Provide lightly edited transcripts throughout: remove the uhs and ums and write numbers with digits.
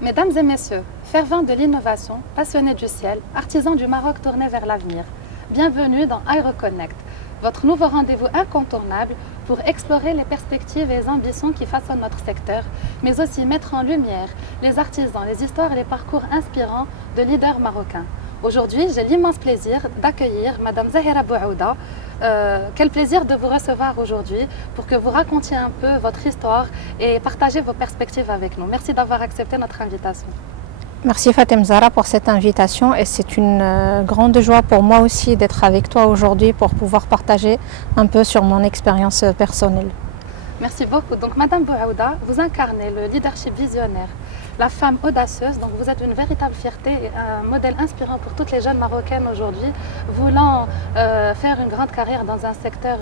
Mesdames et messieurs, fervents de l'innovation, passionnés du ciel, artisans du Maroc tournés vers l'avenir, bienvenue dans AeroConnect, votre nouveau rendez-vous incontournable pour explorer les perspectives et les ambitions qui façonnent notre secteur, mais aussi mettre en lumière les artisans, les histoires et les parcours inspirants de leaders marocains. Aujourd'hui, j'ai l'immense plaisir d'accueillir Madame Zahira Bouaouda. Quel plaisir de vous recevoir aujourd'hui pour que vous racontiez un peu votre histoire et partagez vos perspectives avec nous. Merci d'avoir accepté notre invitation. Merci Fatem Zahra pour cette invitation et c'est une grande joie pour moi aussi d'être avec toi aujourd'hui pour pouvoir partager un peu sur mon expérience personnelle. Merci beaucoup. Donc Madame Bouaouda, vous incarnez le leadership visionnaire, la femme audacieuse, donc vous êtes une véritable fierté et un modèle inspirant pour toutes les jeunes marocaines aujourd'hui voulant faire une grande carrière dans un secteur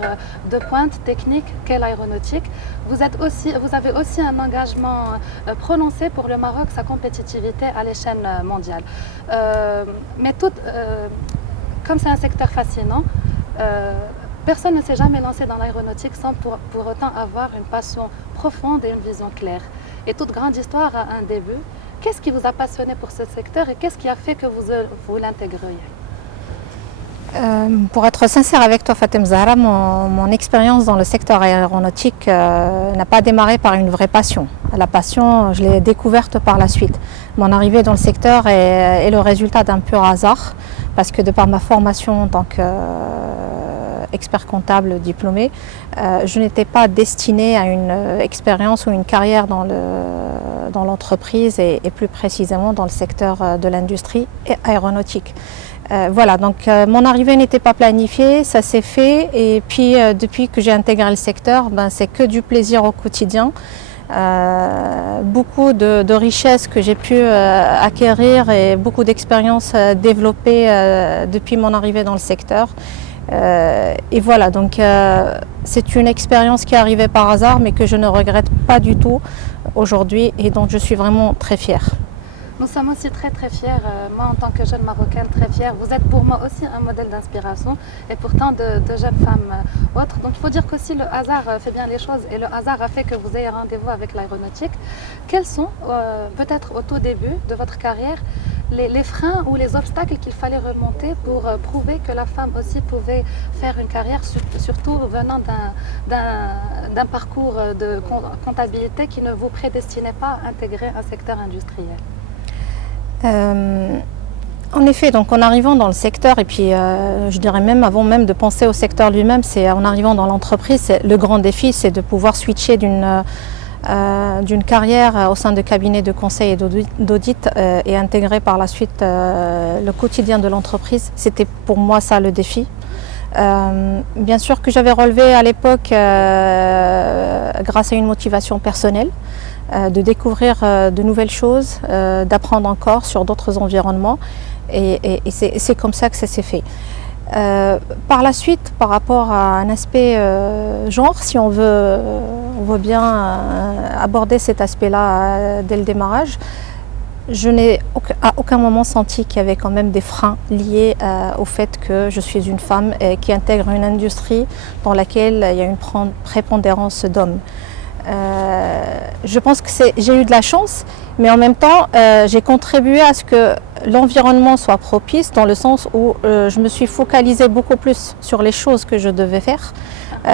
de pointe technique qu'est l'aéronautique. Vous avez aussi un engagement prononcé pour le Maroc, sa compétitivité à l'échelle mondiale. Comme c'est un secteur fascinant, personne ne s'est jamais lancé dans l'aéronautique sans pour autant avoir une passion profonde et une vision claire. Et toute grande histoire a un début. Qu'est-ce qui vous a passionné pour ce secteur et qu'est-ce qui a fait que vous l'intégreriez? Pour être sincère avec toi Fatem Zahra, mon expérience dans le secteur aéronautique n'a pas démarré par une vraie passion. La passion, je l'ai découverte par la suite. Mon arrivée dans le secteur est le résultat d'un pur hasard parce que de par ma formation en tant qu'expert comptable diplômé, je n'étais pas destinée à une expérience ou une carrière dans l'entreprise et plus précisément dans le secteur de l'industrie aéronautique. Voilà, donc mon arrivée n'était pas planifiée, ça s'est fait et puis depuis que j'ai intégré le secteur, c'est que du plaisir au quotidien. Beaucoup de richesses que j'ai pu acquérir et beaucoup d'expériences développées depuis mon arrivée dans le secteur. Et voilà, donc c'est une expérience qui est arrivée par hasard mais que je ne regrette pas du tout aujourd'hui et dont je suis vraiment très fière. Nous sommes aussi très fiers, moi en tant que jeune marocaine très fière, vous êtes pour moi aussi un modèle d'inspiration et pourtant de jeunes femmes autres. Donc il faut dire qu'aussi le hasard fait bien les choses et le hasard a fait que vous ayez rendez-vous avec l'aéronautique. Quels sont, peut-être au tout début de votre carrière, les freins ou les obstacles qu'il fallait remonter pour prouver que la femme aussi pouvait faire une carrière, surtout venant d'un parcours de comptabilité qui ne vous prédestinait pas à intégrer un secteur industriel? En effet, donc en arrivant dans le secteur, et puis je dirais même avant même de penser au secteur lui-même, c'est en arrivant dans l'entreprise, le grand défi, c'est de pouvoir switcher d'une carrière au sein de cabinets de conseil et d'audit et intégrer par la suite le quotidien de l'entreprise. C'était pour moi ça le défi. Bien sûr que j'avais relevé à l'époque grâce à une motivation personnelle, de découvrir de nouvelles choses, d'apprendre encore sur d'autres environnements et c'est comme ça que ça s'est fait. Par la suite, par rapport à un aspect genre, si on veut bien aborder cet aspect-là dès le démarrage, je n'ai à aucun moment senti qu'il y avait quand même des freins liés au fait que je suis une femme qui intègre une industrie dans laquelle il y a une prépondérance d'hommes. Je pense que j'ai eu de la chance, mais en même temps, j'ai contribué à ce que l'environnement soit propice dans le sens où je me suis focalisée beaucoup plus sur les choses que je devais faire,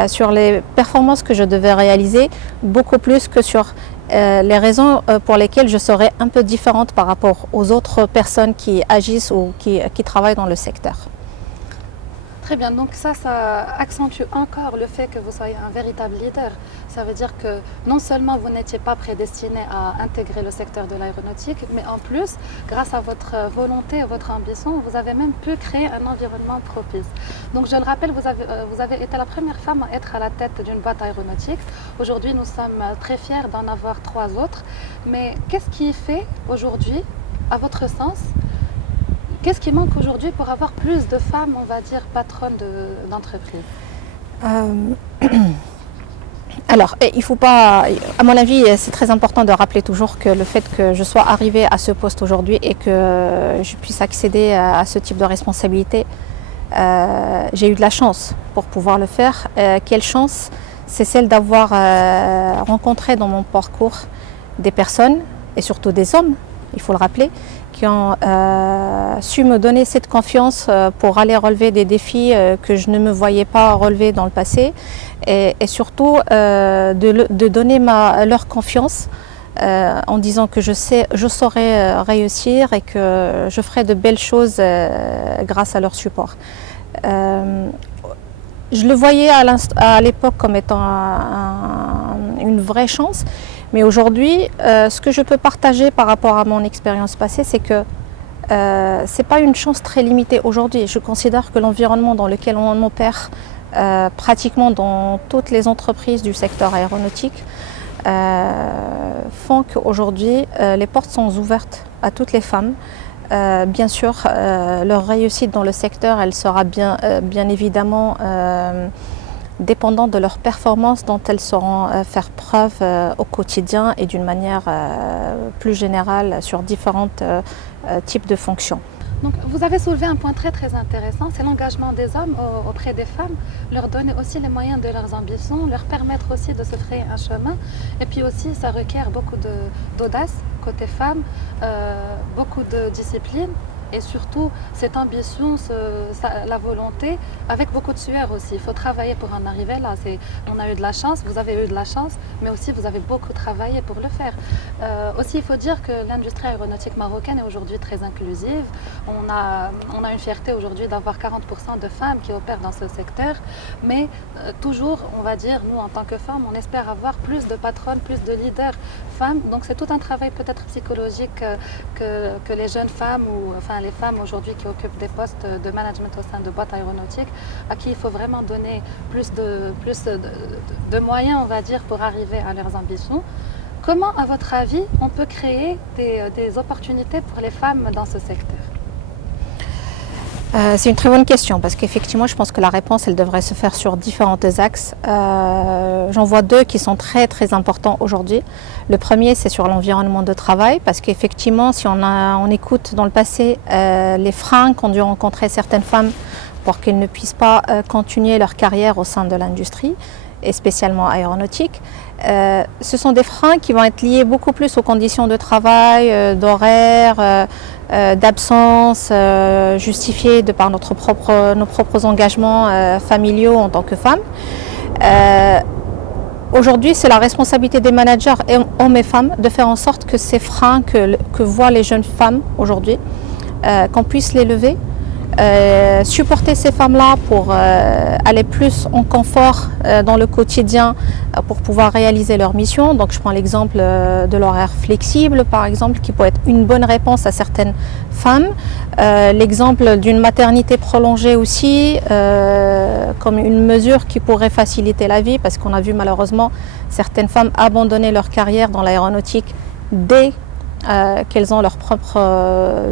sur les performances que je devais réaliser, beaucoup plus que sur les raisons pour lesquelles je serais un peu différente par rapport aux autres personnes qui agissent ou qui travaillent dans le secteur. Très bien, donc ça accentue encore le fait que vous soyez un véritable leader. Ça veut dire que non seulement vous n'étiez pas prédestiné à intégrer le secteur de l'aéronautique, mais en plus, grâce à votre volonté et votre ambition, vous avez même pu créer un environnement propice. Donc je le rappelle, vous avez été la première femme à être à la tête d'une boîte aéronautique. Aujourd'hui, nous sommes très fiers d'en avoir 3 autres. Mais qu'est-ce qui fait aujourd'hui, à votre sens, qu'est-ce qui manque aujourd'hui pour avoir plus de femmes, on va dire, patronnes d'entreprise? Alors, il faut pas, à mon avis, c'est très important de rappeler toujours que le fait que je sois arrivée à ce poste aujourd'hui et que je puisse accéder à ce type de responsabilité, j'ai eu de la chance pour pouvoir le faire. Quelle chance? C'est celle d'avoir rencontré dans mon parcours des personnes et surtout des hommes il faut le rappeler, qui ont su me donner cette confiance pour aller relever des défis que je ne me voyais pas relever dans le passé, et surtout de donner leur confiance en disant que je saurais réussir et que je ferai de belles choses grâce à leur support. Je le voyais à l'époque comme étant une vraie chance, mais aujourd'hui, ce que je peux partager par rapport à mon expérience passée, c'est que ce n'est pas une chance très limitée aujourd'hui. Je considère que l'environnement dans lequel on opère pratiquement dans toutes les entreprises du secteur aéronautique font qu'aujourd'hui, les portes sont ouvertes à toutes les femmes. Bien sûr, leur réussite dans le secteur, elle sera bien évidemment dépendante de leur performance dont elles sauront faire preuve au quotidien et d'une manière plus générale sur différents types de fonctions. Donc, vous avez soulevé un point très très intéressant, c'est l'engagement des hommes auprès des femmes, leur donner aussi les moyens de leurs ambitions, leur permettre aussi de se frayer un chemin. Et puis aussi, ça requiert beaucoup d'audace côté femmes, beaucoup de discipline et surtout cette ambition, la volonté, avec beaucoup de sueur aussi. Il faut travailler pour en arriver là. On a eu de la chance, vous avez eu de la chance, mais aussi vous avez beaucoup travaillé pour le faire. Aussi, il faut dire que l'industrie aéronautique marocaine est aujourd'hui très inclusive. On a une fierté aujourd'hui d'avoir 40% de femmes qui opèrent dans ce secteur, mais toujours, on va dire, nous en tant que femmes, on espère avoir plus de patronnes, plus de leaders femmes. Donc c'est tout un travail peut-être psychologique que les jeunes femmes ou enfin les femmes aujourd'hui qui occupent des postes de management au sein de boîtes aéronautiques, à qui il faut vraiment donner plus de moyens, on va dire, pour arriver à leurs ambitions. Comment, à votre avis, on peut créer des opportunités pour les femmes dans ce secteur ? C'est une très bonne question parce qu'effectivement, je pense que la réponse, elle devrait se faire sur différents axes. J'en vois deux qui sont très très importants aujourd'hui. Le premier, c'est sur l'environnement de travail parce qu'effectivement, si on écoute dans le passé les freins qu'ont dû rencontrer certaines femmes pour qu'elles ne puissent pas continuer leur carrière au sein de l'industrie et spécialement aéronautique, ce sont des freins qui vont être liés beaucoup plus aux conditions de travail, d'horaire, d'absence justifiées de par nos propres engagements familiaux en tant que femmes. Aujourd'hui, c'est la responsabilité des managers, hommes et femmes, de faire en sorte que ces freins que voient les jeunes femmes aujourd'hui, qu'on puisse les lever. Supporter ces femmes-là pour aller plus en confort dans le quotidien pour pouvoir réaliser leur mission. Donc je prends l'exemple de l'horaire flexible par exemple qui peut être une bonne réponse à certaines femmes. L'exemple d'une maternité prolongée aussi comme une mesure qui pourrait faciliter la vie parce qu'on a vu malheureusement certaines femmes abandonner leur carrière dans l'aéronautique dès qu'elles ont leur propre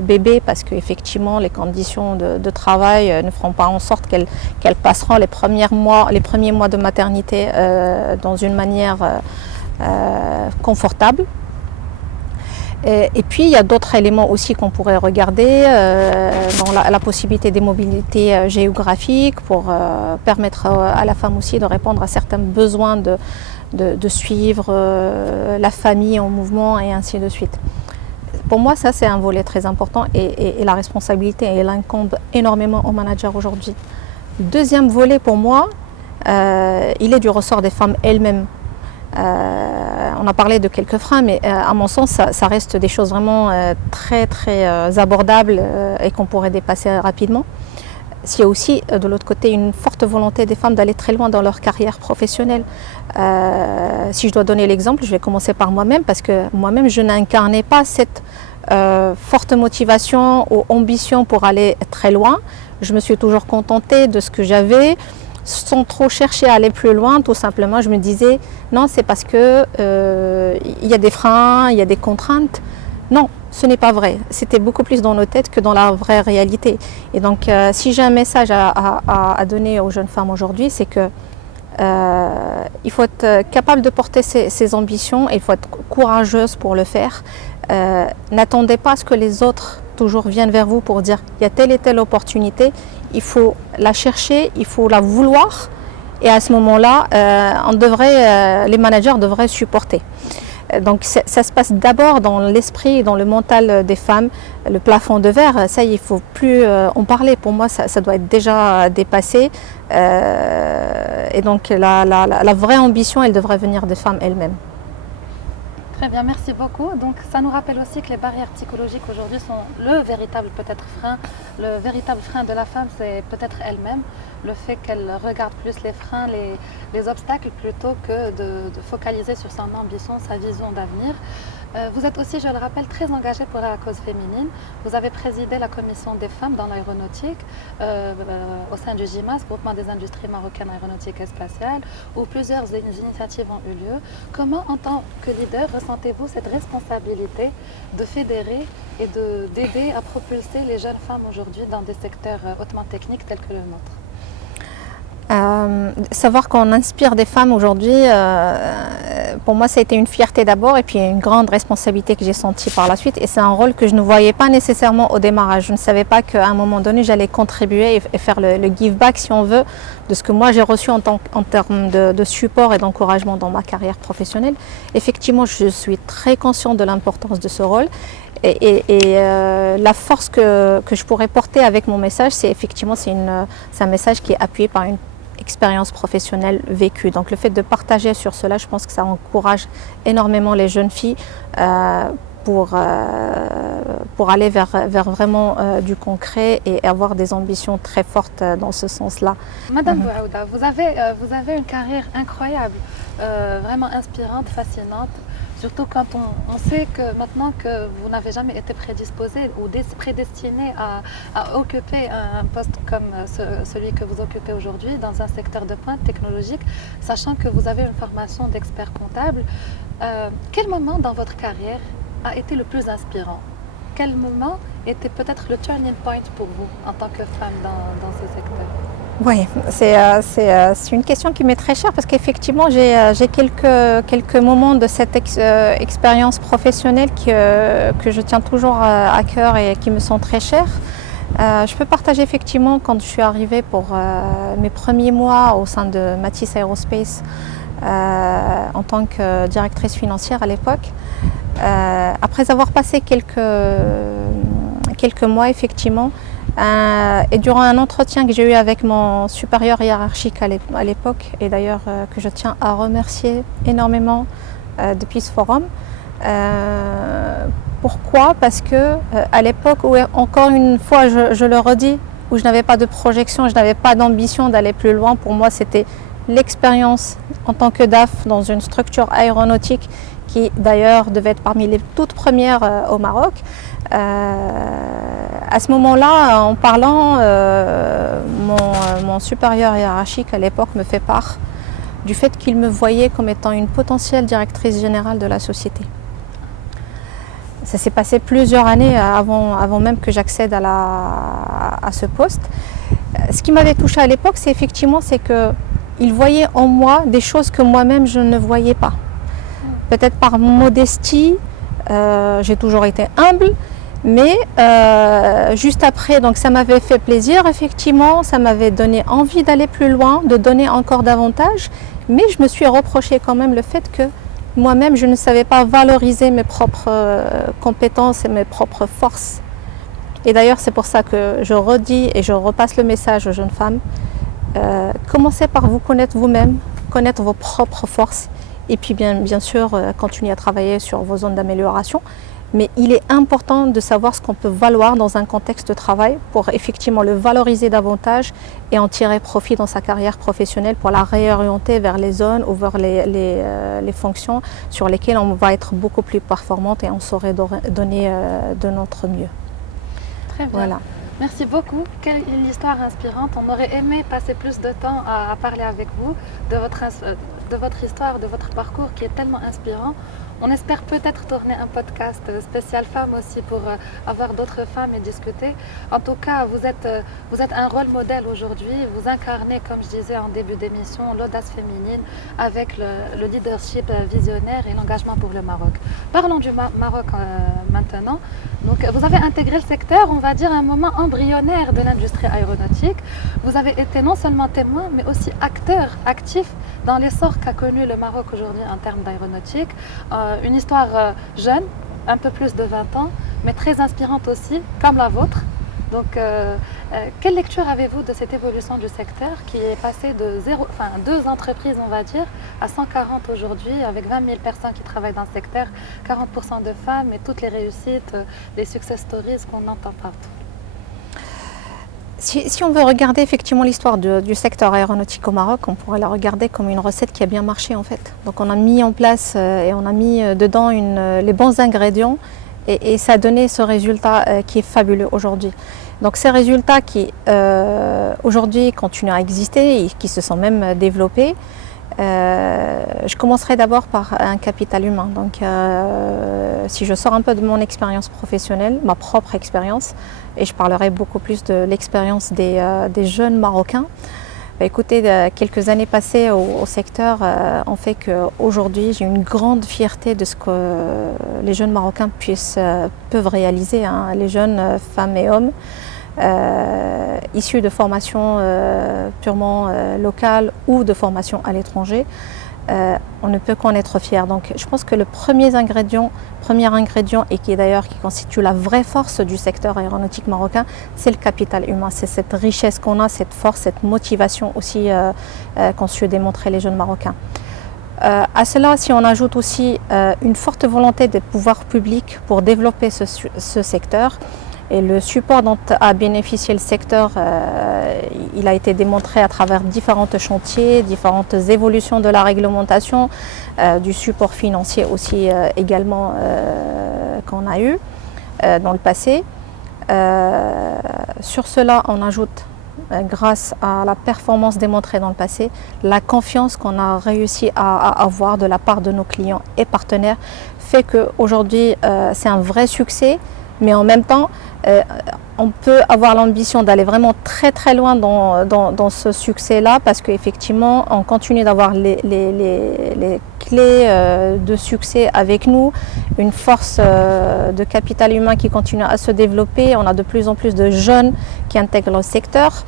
bébé parce qu'effectivement les conditions de travail ne feront pas en sorte qu'elles passeront les premiers mois de maternité dans une manière confortable. Et puis il y a d'autres éléments aussi qu'on pourrait regarder dans la possibilité des mobilités géographiques pour permettre à la femme aussi de répondre à certains besoins de suivre la famille en mouvement et ainsi de suite. Pour moi, ça c'est un volet très important et la responsabilité elle incombe énormément aux managers aujourd'hui. Le deuxième volet pour moi, il est du ressort des femmes elles-mêmes. On a parlé de quelques freins, mais à mon sens, ça reste des choses vraiment très très abordables et qu'on pourrait dépasser rapidement. S'il y a aussi de l'autre côté une forte volonté des femmes d'aller très loin dans leur carrière professionnelle. Si je dois donner l'exemple, je vais commencer par moi-même parce que moi-même je n'incarnais pas cette forte motivation ou ambition pour aller très loin. Je me suis toujours contentée de ce que j'avais sans trop chercher à aller plus loin. Tout simplement, je me disais non, c'est parce que il y a des freins, il y a des contraintes. Non, ce n'est pas vrai. C'était beaucoup plus dans nos têtes que dans la vraie réalité. Et donc, si j'ai un message à donner aux jeunes femmes aujourd'hui, c'est que il faut être capable de porter ses ambitions et il faut être courageuse pour le faire. N'attendez pas à ce que les autres toujours viennent vers vous pour dire il y a telle et telle opportunité. Il faut la chercher, il faut la vouloir et à ce moment-là, les managers devraient supporter. Donc ça se passe d'abord dans l'esprit, dans le mental des femmes. Le plafond de verre, ça il ne faut plus en parler. Pour moi, ça doit être déjà dépassé. Et donc la vraie ambition, elle devrait venir des femmes elles-mêmes. Très bien, merci beaucoup. Donc ça nous rappelle aussi que les barrières psychologiques aujourd'hui sont le véritable peut-être frein. Le véritable frein de la femme, c'est peut-être elle-même. Le fait qu'elle regarde plus les freins, les obstacles, plutôt que de focaliser sur son ambition, sa vision d'avenir. Vous êtes aussi, je le rappelle, très engagée pour la cause féminine. Vous avez présidé la commission des femmes dans l'aéronautique au sein du GIMAS, Groupement des industries marocaines aéronautiques et spatiales, où plusieurs initiatives ont eu lieu. Comment, en tant que leader, ressentez-vous cette responsabilité de fédérer et d'aider à propulser les jeunes femmes aujourd'hui dans des secteurs hautement techniques tels que le nôtre? Savoir qu'on inspire des femmes aujourd'hui, pour moi ça a été une fierté d'abord et puis une grande responsabilité que j'ai sentie par la suite, et c'est un rôle que je ne voyais pas nécessairement au démarrage. Je ne savais pas qu'à un moment donné j'allais contribuer et faire le give back, si on veut, de ce que moi j'ai reçu en termes de support et d'encouragement dans ma carrière professionnelle. Effectivement, je suis très consciente de l'importance de ce rôle. Et la force que je pourrais porter avec mon message, c'est effectivement c'est un message qui est appuyé par une expérience professionnelle vécue. Donc le fait de partager sur cela, je pense que ça encourage énormément les jeunes filles pour aller vers vraiment du concret et avoir des ambitions très fortes dans ce sens-là. Madame Bouaouda, vous avez une carrière incroyable, vraiment inspirante, fascinante. Surtout quand on sait que maintenant que vous n'avez jamais été prédisposé ou prédestiné à occuper un poste comme celui que vous occupez aujourd'hui dans un secteur de pointe technologique, sachant que vous avez une formation d'expert comptable. Quel moment dans votre carrière a été le plus inspirant? Quel moment était peut-être le turning point pour vous en tant que femme dans ce secteur? Oui, c'est une question qui m'est très chère parce qu'effectivement j'ai quelques moments de cette expérience professionnelle que je tiens toujours à cœur et qui me sont très chers. Je peux partager effectivement quand je suis arrivée pour mes premiers mois au sein de Matisse Aerospace en tant que directrice financière à l'époque. Après avoir passé quelques mois effectivement, et durant un entretien que j'ai eu avec mon supérieur hiérarchique à l'époque, et d'ailleurs que je tiens à remercier énormément depuis ce forum. Pourquoi? Parce que à l'époque où, encore une fois je le redis, où je n'avais pas de projection, je n'avais pas d'ambition d'aller plus loin, pour moi c'était l'expérience en tant que DAF dans une structure aéronautique qui d'ailleurs devait être parmi les toutes premières au Maroc. À ce moment-là, en parlant, mon supérieur hiérarchique à l'époque me fait part du fait qu'il me voyait comme étant une potentielle directrice générale de la société. Ça s'est passé plusieurs années avant même que j'accède à ce poste. Ce qui m'avait touchée à l'époque, c'est qu'il voyait en moi des choses que moi-même je ne voyais pas. Peut-être par modestie, j'ai toujours été humble, mais juste après, donc ça m'avait fait plaisir, effectivement, ça m'avait donné envie d'aller plus loin, de donner encore davantage, mais je me suis reproché quand même le fait que moi-même, je ne savais pas valoriser mes propres compétences et mes propres forces. Et d'ailleurs, c'est pour ça que je redis et je repasse le message aux jeunes femmes. Commencez par vous connaître vous-même, connaître vos propres forces, et puis bien sûr, continuer à travailler sur vos zones d'amélioration. Mais il est important de savoir ce qu'on peut valoir dans un contexte de travail pour effectivement le valoriser davantage et en tirer profit dans sa carrière professionnelle pour la réorienter vers les zones ou vers les fonctions sur lesquelles on va être beaucoup plus performante et on saurait donner de notre mieux. Très bien. Voilà. Merci beaucoup. Quelle histoire inspirante. On aurait aimé passer plus de temps à parler avec vous de votre histoire, de votre parcours qui est tellement inspirant. On espère peut-être tourner un podcast spécial femmes aussi pour avoir d'autres femmes et discuter. En tout cas, vous êtes un rôle modèle aujourd'hui. Vous incarnez, comme je disais en début d'émission, l'audace féminine avec le leadership visionnaire et l'engagement pour le Maroc. Parlons du Maroc maintenant. Donc, vous avez intégré le secteur, on va dire, à un moment embryonnaire de l'industrie aéronautique. Vous avez été non seulement témoin, mais aussi acteur, actif dans l'essor qu'a connu le Maroc aujourd'hui en termes d'aéronautique. Une histoire jeune, un peu plus de 20 ans, mais très inspirante aussi, comme la vôtre. Donc, quelle lecture avez-vous de cette évolution du secteur qui est passé de deux entreprises, on va dire, à 140 aujourd'hui, avec 20 000 personnes qui travaillent dans le secteur, 40% de femmes et toutes les réussites, les success stories qu'on entend partout? Si on veut regarder effectivement l'histoire du secteur aéronautique au Maroc, on pourrait la regarder comme une recette qui a bien marché en fait. Donc on a mis en place et on a mis dedans les bons ingrédients et ça a donné ce résultat qui est fabuleux aujourd'hui. Donc ces résultats qui aujourd'hui continuent à exister et qui se sont même développés, je commencerai d'abord par un capital humain. Donc si je sors un peu de mon expérience professionnelle, ma propre expérience, et je parlerai beaucoup plus de l'expérience des jeunes Marocains. Écoutez, quelques années passées au secteur ont fait qu'aujourd'hui j'ai une grande fierté de ce que les jeunes Marocains peuvent réaliser, hein, les jeunes femmes et hommes issus de formations purement locales ou de formations à l'étranger. On ne peut qu'en être fier. Donc je pense que le premier ingrédient et qui constitue la vraie force du secteur aéronautique marocain, c'est le capital humain. C'est cette richesse qu'on a, cette force, cette motivation aussi qu'ont su démontrer les jeunes Marocains. À cela, si on ajoute aussi une forte volonté des pouvoirs publics pour développer ce secteur, et le support dont a bénéficié le secteur, il a été démontré à travers différents chantiers, différentes évolutions de la réglementation, du support financier aussi également qu'on a eu dans le passé. Sur cela, on ajoute, grâce à la performance démontrée dans le passé, la confiance qu'on a réussi à avoir de la part de nos clients et partenaires, fait qu'aujourd'hui c'est un vrai succès. Mais en même temps, on peut avoir l'ambition d'aller vraiment très très loin dans ce succès-là, parce qu'effectivement, on continue d'avoir les clés de succès avec nous, une force de capital humain qui continue à se développer. On a de plus en plus de jeunes qui intègrent le secteur.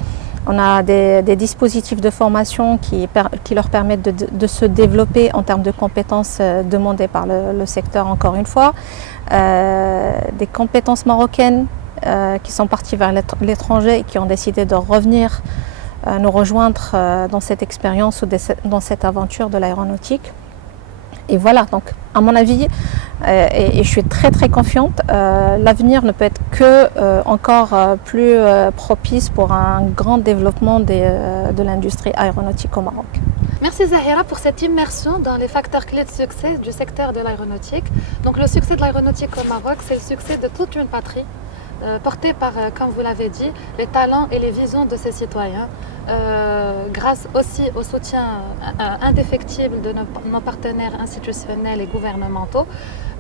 On a des dispositifs de formation qui leur permettent de se développer en termes de compétences demandées par le secteur, encore une fois. Des compétences marocaines qui sont parties vers l'étranger et qui ont décidé de revenir nous rejoindre dans cette expérience ou dans cette aventure de l'aéronautique. Et voilà, donc à mon avis, et je suis très très confiante, l'avenir ne peut être que encore plus propice pour un grand développement de l'industrie aéronautique au Maroc. Merci Zahira pour cette immersion dans les facteurs clés de succès du secteur de l'aéronautique. Donc le succès de l'aéronautique au Maroc, c'est le succès de toute une patrie, portée par, comme vous l'avez dit, les talents et les visions de ses citoyens, grâce aussi au soutien indéfectible de nos partenaires institutionnels et gouvernementaux,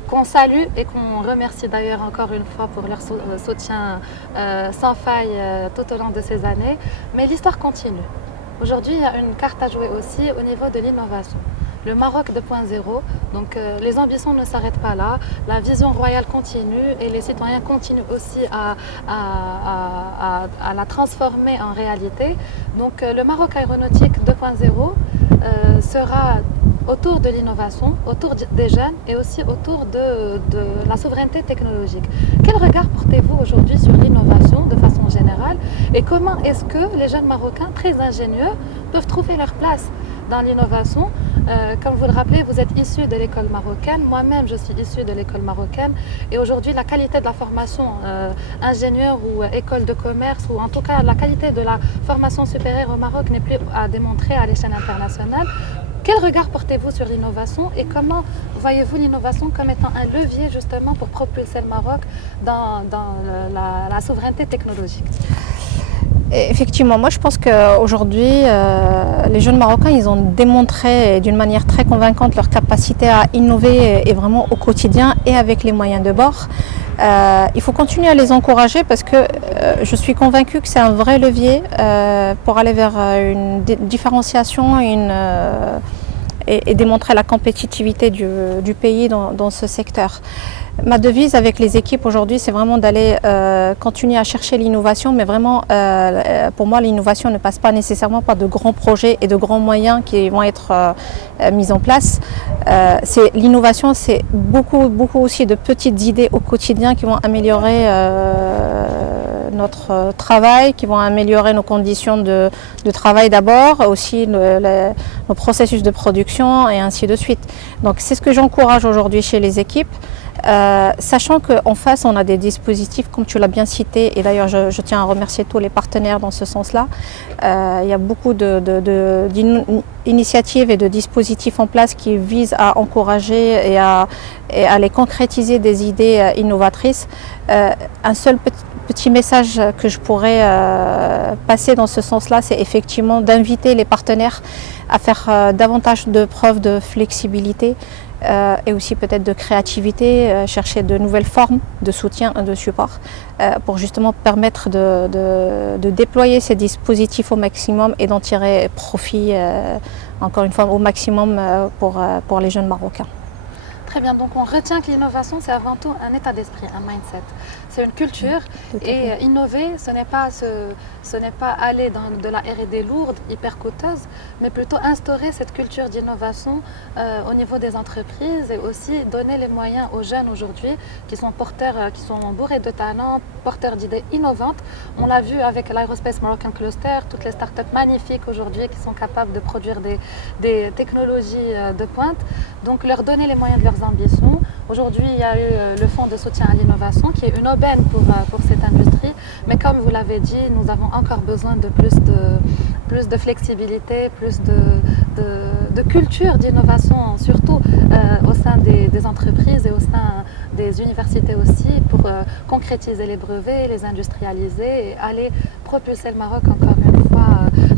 qu'on salue et qu'on remercie d'ailleurs encore une fois pour leur soutien sans faille tout au long de ces années. Mais l'histoire continue. Aujourd'hui, il y a une carte à jouer aussi au niveau de l'innovation. Le Maroc 2.0, donc les ambitions ne s'arrêtent pas là, la vision royale continue et les citoyens continuent aussi à la transformer en réalité. Donc le Maroc aéronautique 2.0 sera autour de l'innovation, autour des jeunes et aussi autour de la souveraineté technologique. Quel regard portez-vous aujourd'hui sur l'innovation de façon générale et comment est-ce que les jeunes Marocains très ingénieux peuvent trouver leur place dans l'innovation? Comme vous le rappelez, vous êtes issu de l'école marocaine, moi-même je suis issue de l'école marocaine et aujourd'hui la qualité de la formation ingénieur ou école de commerce ou en tout cas la qualité de la formation supérieure au Maroc n'est plus à démontrer à l'échelle internationale. Quel regard portez-vous sur l'innovation et comment voyez-vous l'innovation comme étant un levier justement pour propulser le Maroc dans la souveraineté technologique? Effectivement, moi je pense qu'aujourd'hui, les jeunes Marocains, ils ont démontré d'une manière très convaincante leur capacité à innover et vraiment au quotidien et avec les moyens de bord. Il faut continuer à les encourager parce que je suis convaincue que c'est un vrai levier pour aller vers une différenciation et démontrer la compétitivité du pays dans ce secteur. Ma devise avec les équipes aujourd'hui, c'est vraiment d'aller continuer à chercher l'innovation, mais vraiment, pour moi, l'innovation ne passe pas nécessairement par de grands projets et de grands moyens qui vont être mis en place. L'innovation, c'est beaucoup aussi de petites idées au quotidien qui vont améliorer notre travail, qui vont améliorer nos conditions de travail d'abord, aussi nos processus de production et ainsi de suite. Donc c'est ce que j'encourage aujourd'hui chez les équipes. Sachant qu'en face, on a des dispositifs, comme tu l'as bien cité, et d'ailleurs je tiens à remercier tous les partenaires dans ce sens-là. Il y a beaucoup d'initiatives et de dispositifs en place qui visent à encourager et à les concrétiser des idées innovatrices. Un seul petit message que je pourrais passer dans ce sens-là, c'est effectivement d'inviter les partenaires à faire davantage de preuves de flexibilité. Et aussi peut-être de créativité, chercher de nouvelles formes de soutien et de support pour justement permettre de déployer ces dispositifs au maximum et d'en tirer profit, encore une fois, au maximum pour les jeunes Marocains. Très bien, donc on retient que l'innovation, c'est avant tout un état d'esprit, un mindset. C'est une culture et innover, ce n'est pas aller dans de la R&D lourde, hyper coûteuse, mais plutôt instaurer cette culture d'innovation au niveau des entreprises et aussi donner les moyens aux jeunes aujourd'hui qui sont bourrés de talents, porteurs d'idées innovantes. On l'a vu avec l'Aerospace Moroccan Cluster, toutes les startups magnifiques aujourd'hui qui sont capables de produire des technologies de pointe. Donc leur donner les moyens de leurs ambitions. Aujourd'hui, il y a eu le fonds de soutien à l'innovation qui est une aubaine pour cette industrie. Mais comme vous l'avez dit, nous avons encore besoin de plus de flexibilité, plus de culture d'innovation, surtout au sein des entreprises et au sein des universités aussi, pour concrétiser les brevets, les industrialiser et aller propulser le Maroc encore une fois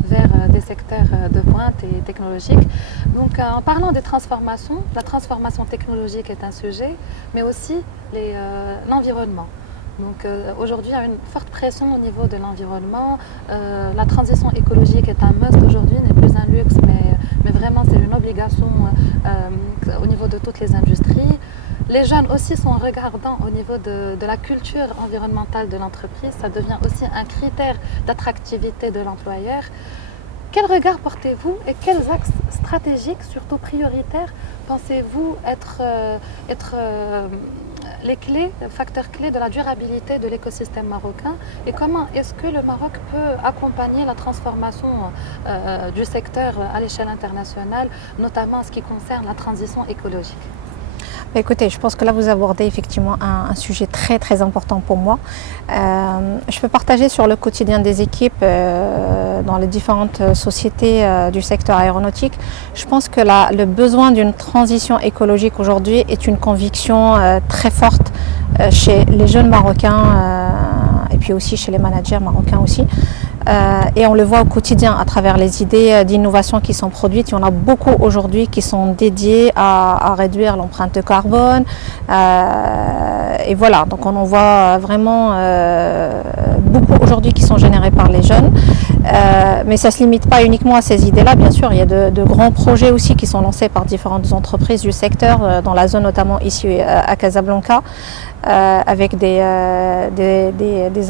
vers des secteurs de pointe et technologiques. Donc en parlant des transformations, la transformation technologique est un sujet, mais aussi l'environnement. Donc aujourd'hui, il y a une forte pression au niveau de l'environnement. La transition écologique est un must aujourd'hui, n'est plus un luxe, mais vraiment c'est une obligation au niveau de toutes les industries. Les jeunes aussi sont regardants au niveau de la culture environnementale de l'entreprise. Ça devient aussi un critère d'attractivité de l'employeur. Quel regard portez-vous et quels axes stratégiques, surtout prioritaires, pensez-vous être les facteurs clés de la durabilité de l'écosystème marocain et comment est-ce que le Maroc peut accompagner la transformation du secteur à l'échelle internationale, notamment en ce qui concerne la transition écologique? Écoutez, je pense que là vous abordez effectivement un sujet très important pour moi. Je peux partager sur le quotidien des équipes dans les différentes sociétés du secteur aéronautique. Je pense que le besoin d'une transition écologique aujourd'hui est une conviction très forte chez les jeunes Marocains et puis aussi chez les managers marocains aussi. Et on le voit au quotidien à travers les idées d'innovation qui sont produites. Il y en a beaucoup aujourd'hui qui sont dédiées à réduire l'empreinte carbone. Et voilà, donc on en voit vraiment beaucoup aujourd'hui qui sont générées par les jeunes. Mais ça ne se limite pas uniquement à ces idées-là, bien sûr. Il y a de grands projets aussi qui sont lancés par différentes entreprises du secteur, dans la zone notamment ici à Casablanca. Avec des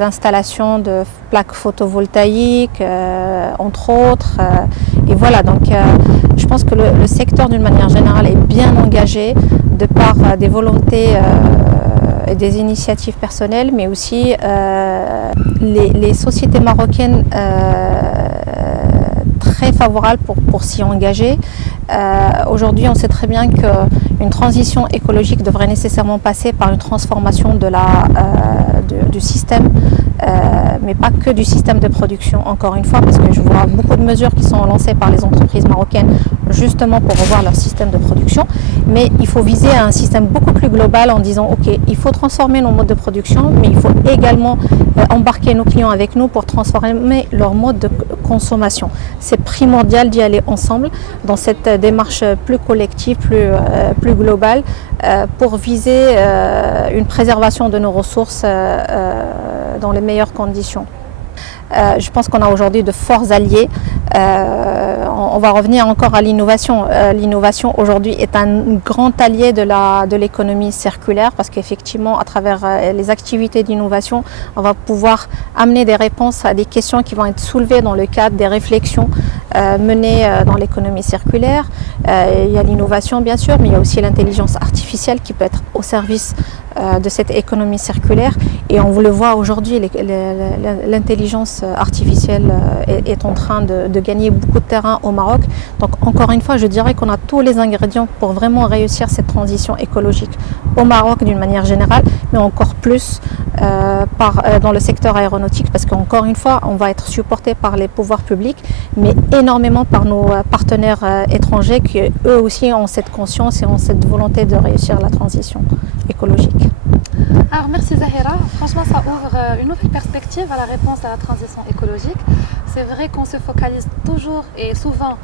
installations de plaques photovoltaïques, entre autres. Et voilà, donc je pense que le secteur d'une manière générale est bien engagé de par des volontés et des initiatives personnelles, mais aussi les sociétés marocaines très favorables pour s'y engager. Aujourd'hui, on sait très bien qu'une transition écologique devrait nécessairement passer par une transformation du système, mais pas que du système de production, encore une fois, parce que je vois beaucoup de mesures qui sont lancées par les entreprises marocaines justement pour revoir leur système de production. Mais il faut viser à un système beaucoup plus global en disant ok, il faut transformer nos modes de production, mais il faut également embarquer nos clients avec nous pour transformer leur mode de consommation. C'est primordial d'y aller ensemble dans cette démarche plus collective, plus globale, pour viser une préservation de nos ressources dans les meilleures conditions. Je pense qu'on a aujourd'hui de forts alliés. On va revenir encore à l'innovation. L'innovation aujourd'hui est un grand allié de l'économie circulaire parce qu'effectivement, à travers les activités d'innovation, on va pouvoir amener des réponses à des questions qui vont être soulevées dans le cadre des réflexions menées dans l'économie circulaire. Il y a l'innovation bien sûr, mais il y a aussi l'intelligence artificielle qui peut être au service de cette économie circulaire. Et on le voit aujourd'hui, l'intelligence artificielle est en train de gagner beaucoup de terrain au Maroc. Donc encore une fois, je dirais qu'on a tous les ingrédients pour vraiment réussir cette transition écologique au Maroc d'une manière générale, mais encore plus dans le secteur aéronautique, parce qu'encore une fois, on va être supporté par les pouvoirs publics, mais énormément par nos partenaires étrangers qui eux aussi ont cette conscience et ont cette volonté de réussir la transition écologique. Alors merci Zahira, franchement ça ouvre une nouvelle perspective à la réponse à la transition écologique. C'est vrai qu'on se focalise toujours et souvent,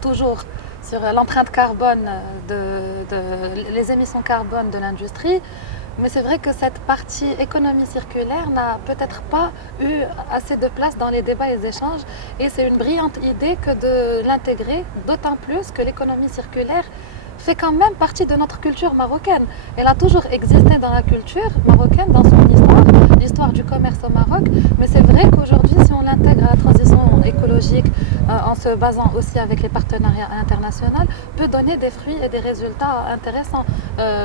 toujours sur l'empreinte carbone, les émissions carbone de l'industrie, mais c'est vrai que cette partie économie circulaire n'a peut-être pas eu assez de place dans les débats et les échanges, et c'est une brillante idée que de l'intégrer, d'autant plus que l'économie circulaire fait quand même partie de notre culture marocaine. Elle a toujours existé dans la culture marocaine, dans son histoire, l'histoire du commerce au Maroc, mais c'est vrai qu'aujourd'hui, si on l'intègre à la transition écologique, en se basant aussi avec les partenariats internationaux, peut donner des fruits et des résultats intéressants.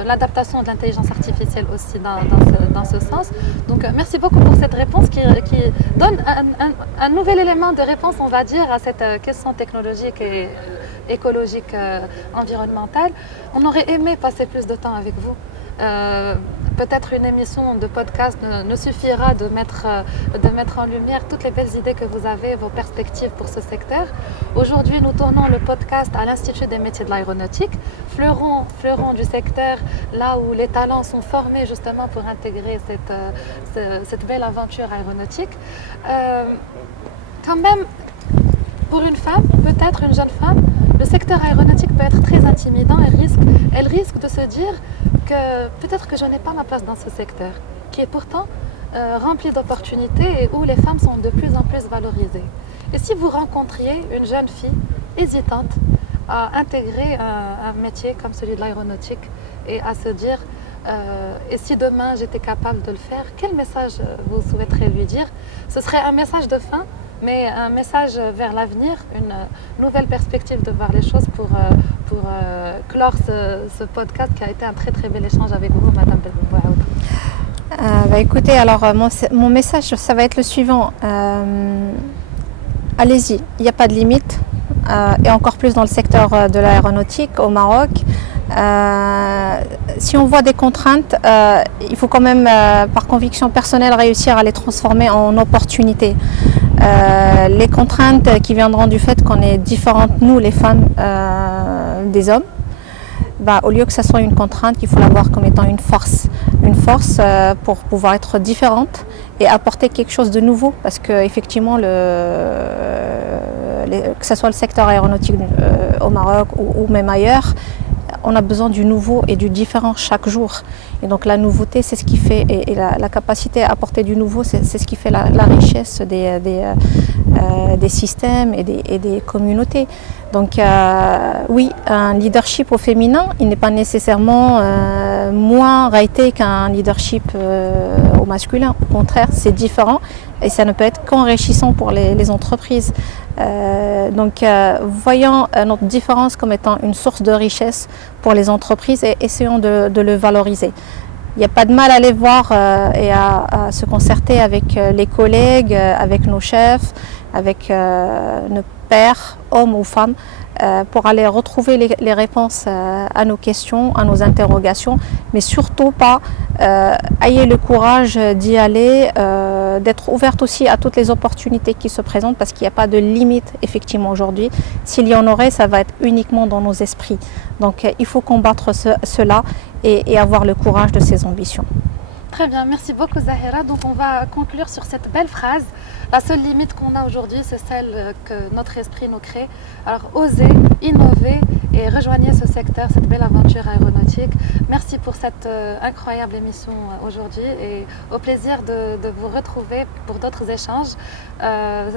L'adaptation de l'intelligence artificielle aussi dans ce sens. Donc merci beaucoup pour cette réponse qui donne un nouvel élément de réponse, on va dire, à cette question technologique et écologique, environnementale. On aurait aimé passer plus de temps avec vous. Peut-être une émission de podcast ne suffira de mettre en lumière toutes les belles idées que vous avez, vos perspectives pour ce secteur. Aujourd'hui, nous tournons le podcast à l'Institut des métiers de l'aéronautique, fleuron du secteur, là où les talents sont formés justement pour intégrer cette belle aventure aéronautique. Quand même, pour une femme, peut-être une jeune femme, le secteur aéronautique peut être très intimidant. Elle risque de se dire que peut-être que je n'ai pas ma place dans ce secteur, qui est pourtant rempli d'opportunités et où les femmes sont de plus en plus valorisées. Et si vous rencontriez une jeune fille hésitante à intégrer un métier comme celui de l'aéronautique et à se dire et si demain j'étais capable de le faire, quel message vous souhaiterez lui dire? Ce serait un message de fin, mais un message vers l'avenir, une nouvelle perspective de voir les choses pour clore ce podcast qui a été un très très bel échange avec vous, Madame Belbouaoud. Écoutez, alors mon message, ça va être le suivant. Allez-y, il n'y a pas de limite, et encore plus dans le secteur de l'aéronautique au Maroc. Si on voit des contraintes, il faut quand même, par conviction personnelle, réussir à les transformer en opportunités. Les contraintes qui viendront du fait qu'on est différentes, nous les femmes, des hommes, au lieu que ça soit une contrainte, il faut la voir comme étant une force pour pouvoir être différente et apporter quelque chose de nouveau, parce que effectivement, que ce soit le secteur aéronautique au Maroc ou même ailleurs, on a besoin du nouveau et du différent chaque jour. Et donc la nouveauté, c'est ce qui fait, et la capacité à apporter du nouveau, c'est ce qui fait la richesse des systèmes et des communautés. Donc oui, un leadership au féminin, il n'est pas nécessairement moins raté qu'un leadership au masculin. Au contraire, c'est différent et ça ne peut être qu'enrichissant pour les entreprises. Voyons notre différence comme étant une source de richesse pour les entreprises et essayons de le valoriser. Il n'y a pas de mal à aller voir et à se concerter avec les collègues, avec nos chefs, avec nos pères, hommes ou femmes, pour aller retrouver les réponses à nos questions, à nos interrogations, mais surtout pas ayez le courage d'y aller, d'être ouverte aussi à toutes les opportunités qui se présentent, parce qu'il n'y a pas de limite effectivement aujourd'hui. S'il y en aurait, ça va être uniquement dans nos esprits. Donc il faut combattre cela et avoir le courage de ses ambitions. Très bien, merci beaucoup Zahira. Donc on va conclure sur cette belle phrase. La seule limite qu'on a aujourd'hui, c'est celle que notre esprit nous crée. Alors osez, innovez et rejoignez ce secteur, cette belle aventure aéronautique. Merci pour cette incroyable émission aujourd'hui et au plaisir de vous retrouver pour d'autres échanges.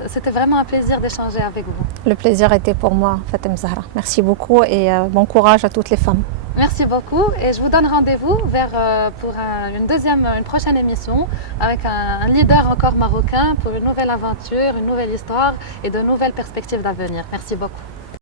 C'était vraiment un plaisir d'échanger avec vous. Le plaisir était pour moi, Fatem Zahra. Merci beaucoup et bon courage à toutes les femmes. Merci beaucoup et je vous donne rendez-vous pour une prochaine émission avec un leader encore marocain pour une nouvelle aventure, une nouvelle histoire et de nouvelles perspectives d'avenir. Merci beaucoup.